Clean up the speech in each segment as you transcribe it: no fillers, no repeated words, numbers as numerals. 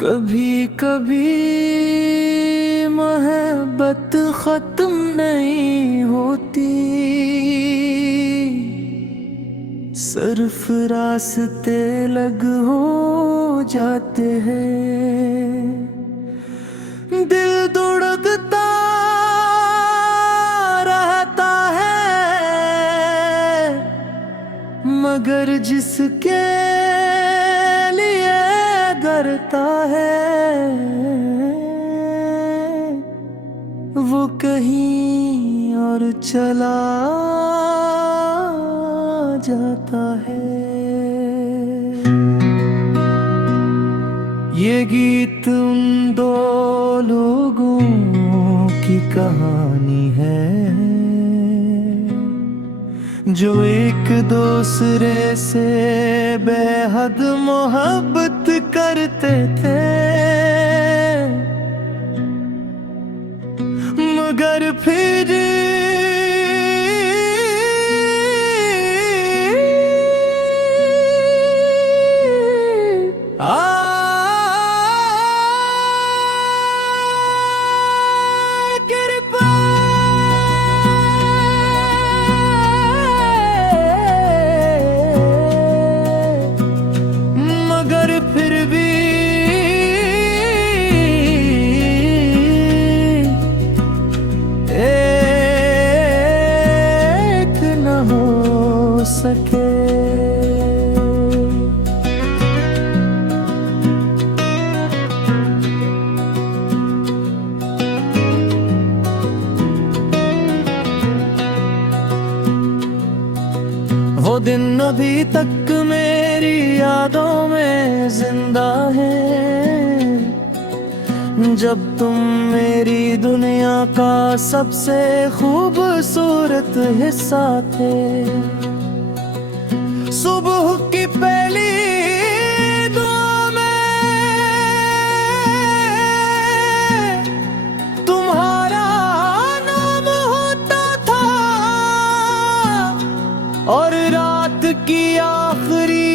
कभी कभी मोहब्बत खत्म नहीं होती, सिर्फ रास्ते अलग हो जाते हैं। दिल धड़कता रहता है, मगर जिसके लिए डरता है वो कहीं और चला जाता है। ये गीत उन दो लोगों की कहानी है जो एक दूसरे से बेहद मोहब्बत करते थे, मगर फिर सके। वो दिन अभी तक मेरी यादों में जिंदा है, जब तुम मेरी दुनिया का सबसे खूबसूरत हिस्सा थे। सुबह की पहली दुआ में तुम्हारा नाम होता था, और रात की आखिरी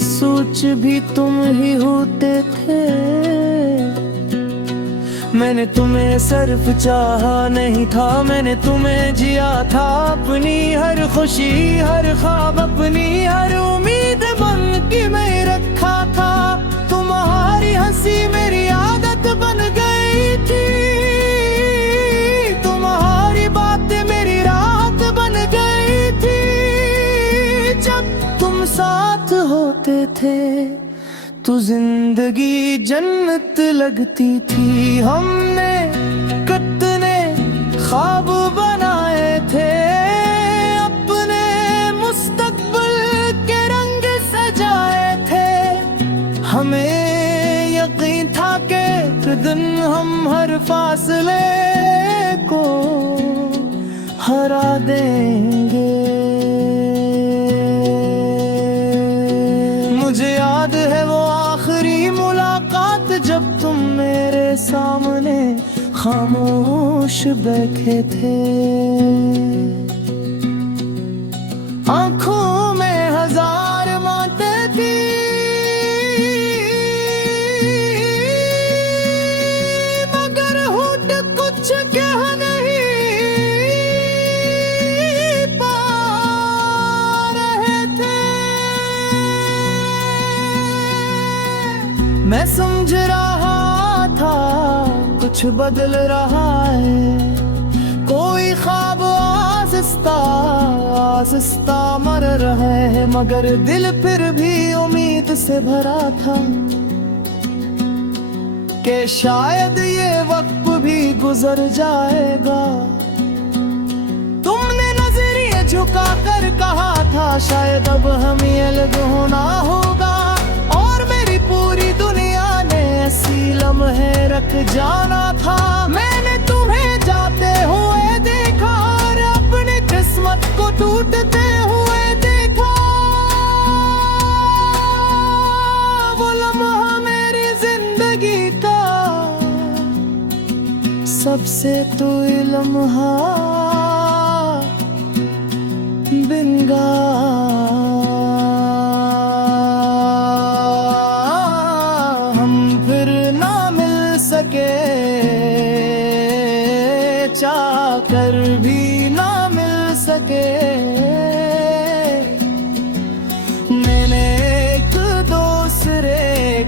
सोच भी तुम ही होते थे। मैंने तुम्हें सिर्फ चाहा नहीं था, मैंने तुम्हें जिया था। अपनी हर खुशी हर ख्वाब अपनी हर उम्मीद बन के मैं रखा था। तुम्हारी हंसी मेरी आदत बन गई थी, तुम्हारी बातें मेरी राहत बन गई थी। जब तुम साथ होते थे तो जिंदगी जन्नत लगती थी। हमने कितने ख्वाब बनाए थे, अपने मुस्तकबिल के रंग सजाए थे। हमें यकीन था कि एक दिन हम हर फासले को हरा देंगे। मुझे याद है वो आखिरी मुलाकात जब तुम मेरे सामने खामोश बैठे थे। आंखों में हजार बातें थी, मगर होठ कुछ कह नहीं पा रहे थे। मैं समझ रहा था कुछ बदल रहा है, कोई ख्वाब आहिस्ता आहिस्ता मर रहा है, मगर दिल फिर भी उम्मीद से भरा था कि शायद ये वक्त भी गुजर जाएगा। तुमने नजरिए झुका कर कहा था शायद अब हमें अलग होना होगा, और मेरी पूरी दुनिया ने ऐसी लम्हे रख जाना था। मैंने तुम्हें जाते हुए देखा और अपनी किस्मत को टूटते हुए देखा। वो लम्हा मेरी जिंदगी का तब से तो ये लम्हा बिन हम फिर ना मिल सके, चाह कर भी ना मिल सके। मैंने एक दूसरे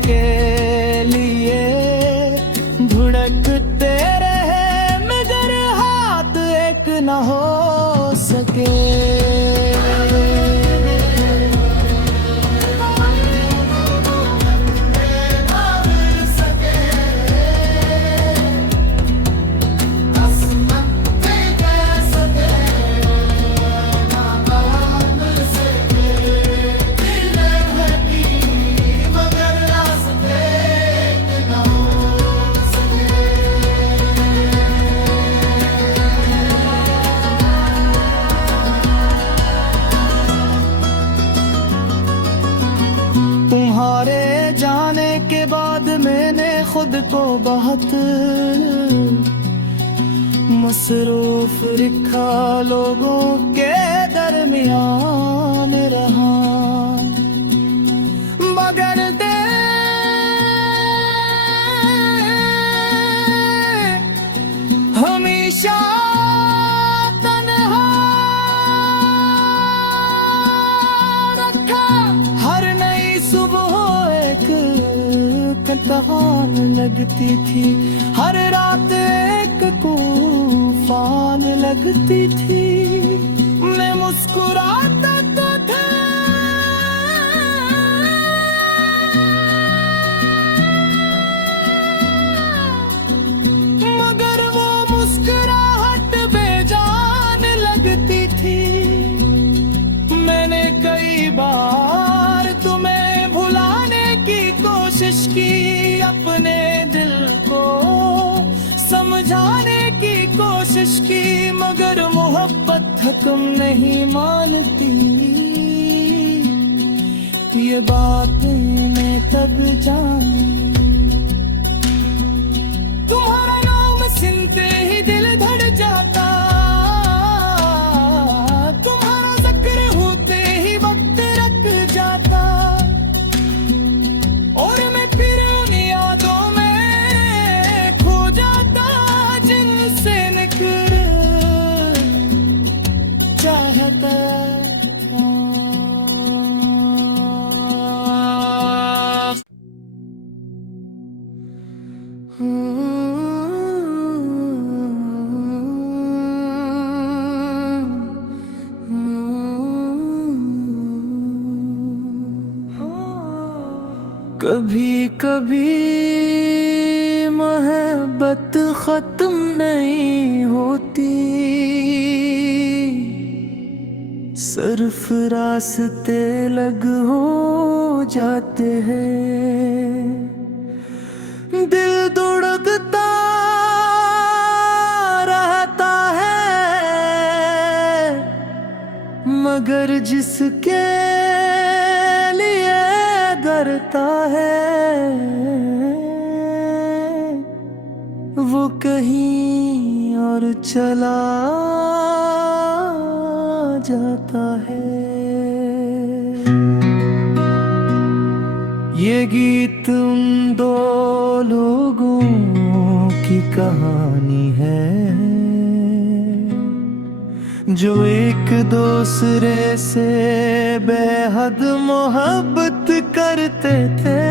के लिए धुड़कते रहे, मगर हाथ एक ना हो सके। तुम्हारे जाने के बाद मैंने खुद को बहुत मसरूफ रखा, लोगों के दरमियान रहा, मगर हमेशा तन्हा रखा। हर नई सुबह एक कतान लगती थी, हर रात एक तूफान लगती थी। मैं मुस्कुराता तो था, मगर वो मुस्कुराहट बेजान लगती थी। मैंने कई बार तुम्हें भुलाने की कोशिश की, अपने दिल को समझाने की कोशिश की, मगर मोहब्बत हुक्म नहीं मानती। ये बातें मैं तब जानी, तुम्हारा नाम सुनते ही दिल धड़ जाता, तुम्हारा जिक्र होते ही वक्त रख जाता, और मैं फिर उन यादों में खो जाता जिनसे निकल चाहता। कभी कभी मोहब्बत खत्म नहीं होती, सिर्फ रास्ते अलग हो जाते हैं। दिल धड़कता रहता है, मगर जिसके लिए डरता है वो कहीं और चला जाता है। ये गीत उन दो लोगों की कहानी है, जो एक दूसरे से बेहद मोहब्बत करते थे,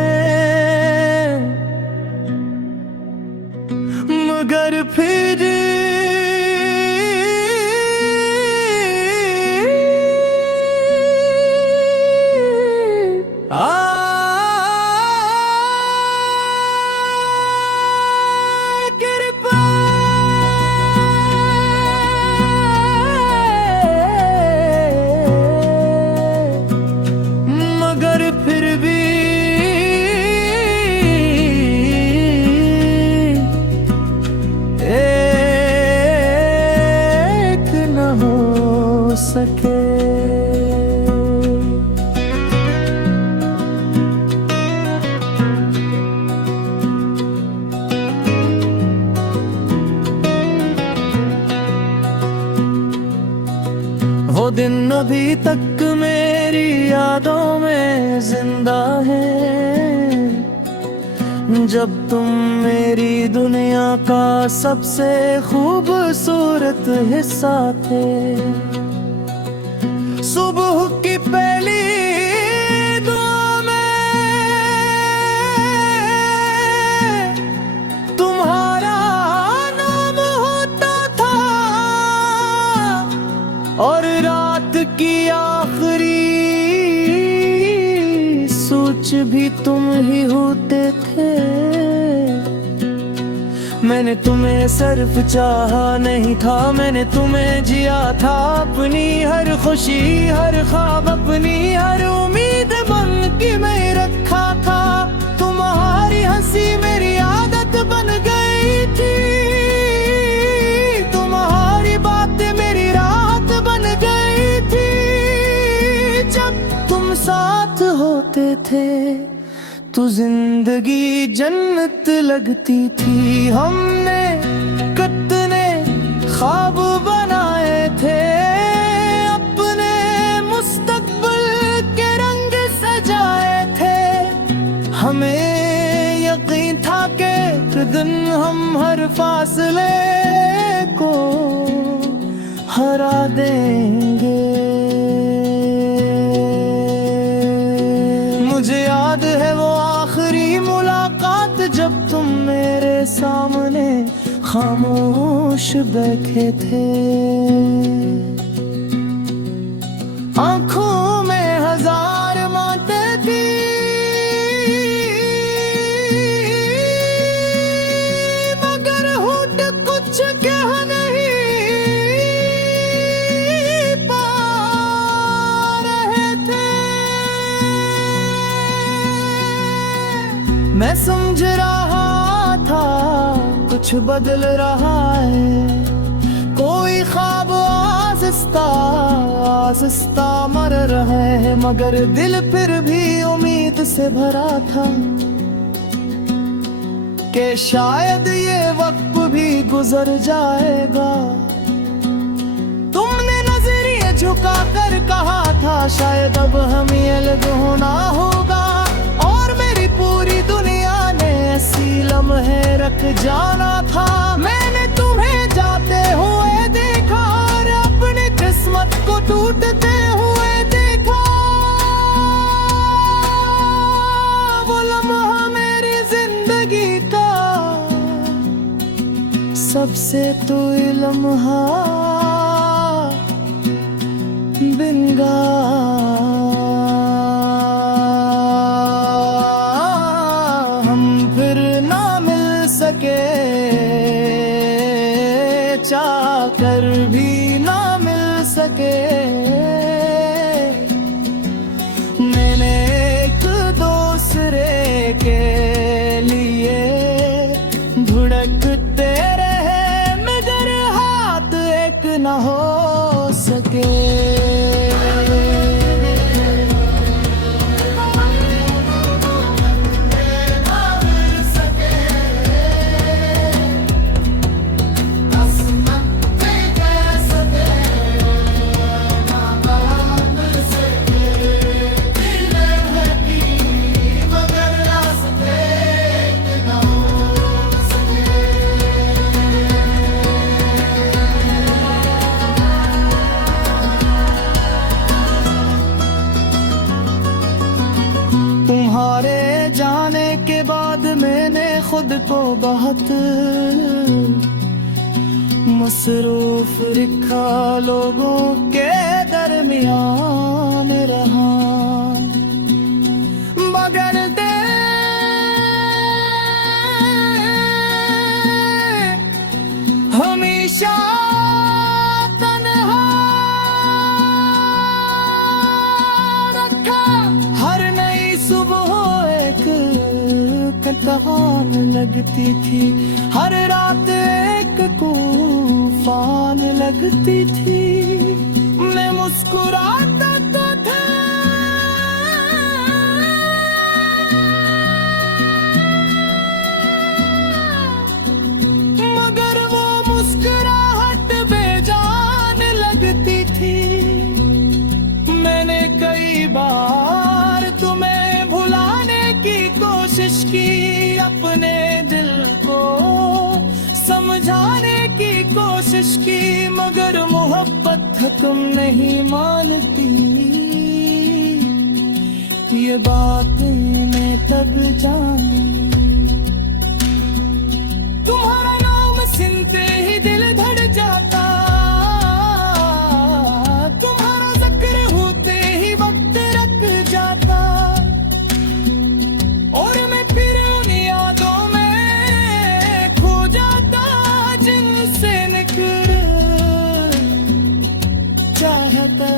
मगर फिर फिर भी दिन अभी तक मेरी यादों में जिंदा है, जब तुम मेरी दुनिया का सबसे खूबसूरत हिस्सा थे। सुबह की पहली दुआ में तुम्हारा नाम होता था, और रात की आखिरी सोच भी तुम ही होते थे। मैंने तुम्हें सिर्फ चाहा नहीं था, मैंने तुम्हें जिया था। अपनी हर खुशी हर ख्वाब अपनी हर उम्मीद बन के मैं रखा था। तुम्हारी हंसी मेरी आदत बन गई थी, तुम्हारी बातें मेरी राहत बन गई थी। जब तुम साथ होते थे तो जिंदगी जन्नत लगती थी। हमने कितने ख्वाब बनाए थे, अपने मुस्तकबिल के रंग सजाए थे। हमें यकीन था कि एक दिन हम हर फासले को हरा देंगे। मुझे याद है वो आखिरी मुलाकात जब तुम मेरे सामने खामोश बैठे थे। आंखों में हजार बातें थी, मगर होठ कुछ कह नहीं पा रहे थे। मैं समझ रहा था कुछ बदल रहा है, कोई ख्वाब आहिस्ता आहिस्ता मर रहा है। मगर दिल फिर भी उम्मीद से भरा था कि शायद ये वक्त भी गुजर जाएगा। तुमने नजरिए झुका कर कहा था शायद अब हमें अलग होना होगा, और मेरी पूरी दुनिया ने ऐसी लम्हे रख जाना था। मैंने तुम्हें जाते हुए देखा और अपनी किस्मत को टूटते हुए देखा। वो लम्हा मेरी जिंदगी का सबसे तो लम्हा बिन चाह कर भी ना मिल सके। मैंने एक दूसरे के लिए धड़कते रहे, मगर हाथ एक न हो सके। तुम्हारे जाने के बाद मैंने खुद को बहुत मसरूफ रखा, लोगों के दरमियान रहा। मगर हमेशा तन्हा रखा। हर नई सुबह एक कहान लगती थी, हर रात एक तूफान लगती थी। मैं मुस्कुराता तो था, मगर वो मुस्कुराहट बेजान लगती थी। कोशिश की, अपने दिल को समझाने की कोशिश की, मगर मोहब्बत हुक्म नहीं मानती। ये बात मैंने तब जानी, तुम्हारा नाम सुनते ही दिल धड़ जाता, तुम्हारा जिक्र होते ही वक्त रख जाता, और मैं फिर उन यादों में खो जाता जिनसे निकल चाहता।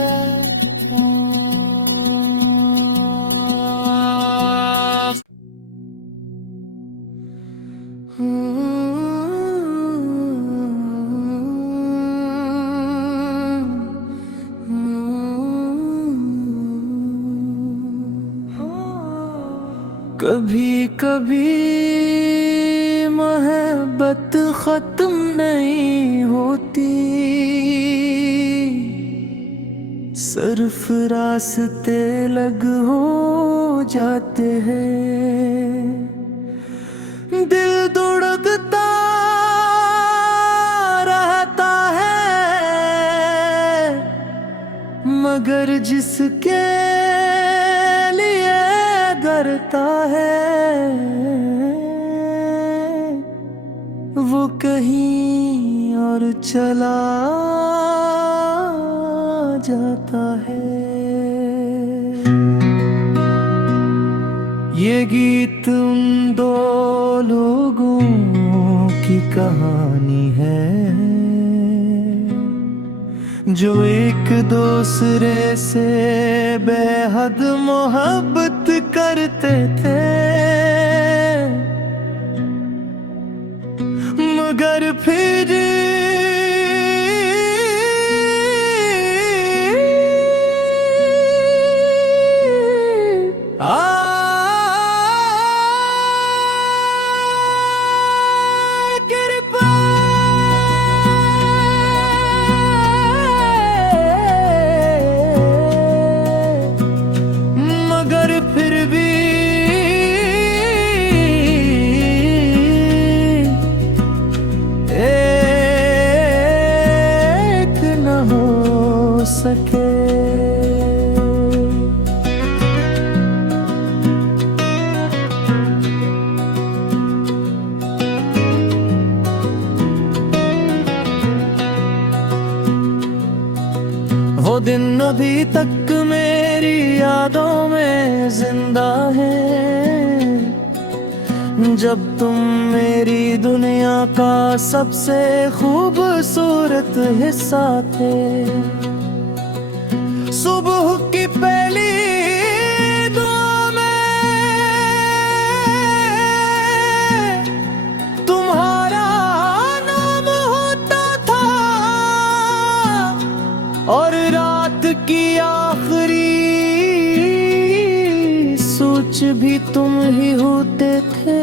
कभी कभी मोहब्बत खत्म नहीं होती, सिर्फ रास्ते अलग हो जाते हैं। दिल धड़कता रहता है, मगर जिसके लिए करता है वो कहीं और चला जाता है। ये गीत उन दो लोगों की कहानी है जो एक दूसरे से बेहद मोहब्बत करते थे, मगर फिर सके। वो दिन अभी तक मेरी यादों में जिंदा है, जब तुम मेरी दुनिया का सबसे खूबसूरत हिस्सा थे। सुबह की पहली दुआ में तुम्हारा नाम होता था, और रात की आखिरी सोच भी तुम ही होते थे।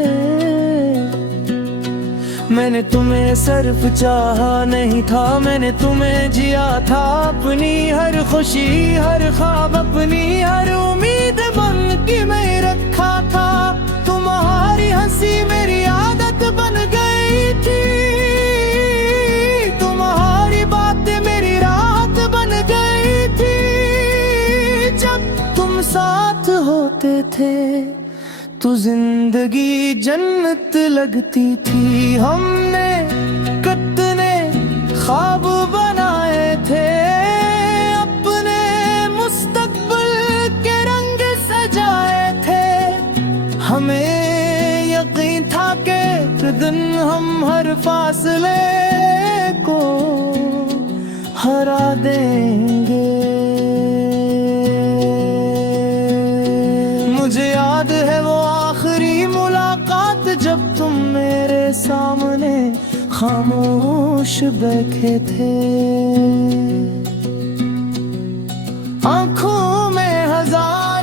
मैंने तुम्हें सिर्फ चाहा नहीं था, मैंने तुम्हें जिया था, अपनी हर खुशी हर ख्वाब अपनी हर उम्मीद बन के मैं रखा था। तुम्हारी हंसी मेरी आदत बन गई थी, तुम्हारी बातें मेरी रात बन गई थी। जब तुम साथ होते थे तो जिंदगी जन्नत लगती थी। हमने कितने ख्वाब बनाए थे, अपने मुस्तकबिल के रंग सजाए थे। हमें यकीन था कि एक दिन हम हर फासले को हरा देंगे। मुझे याद है वो आखिरी मुलाकात जब तुम मेरे सामने खामोश बैठे थे। आंखों में हजार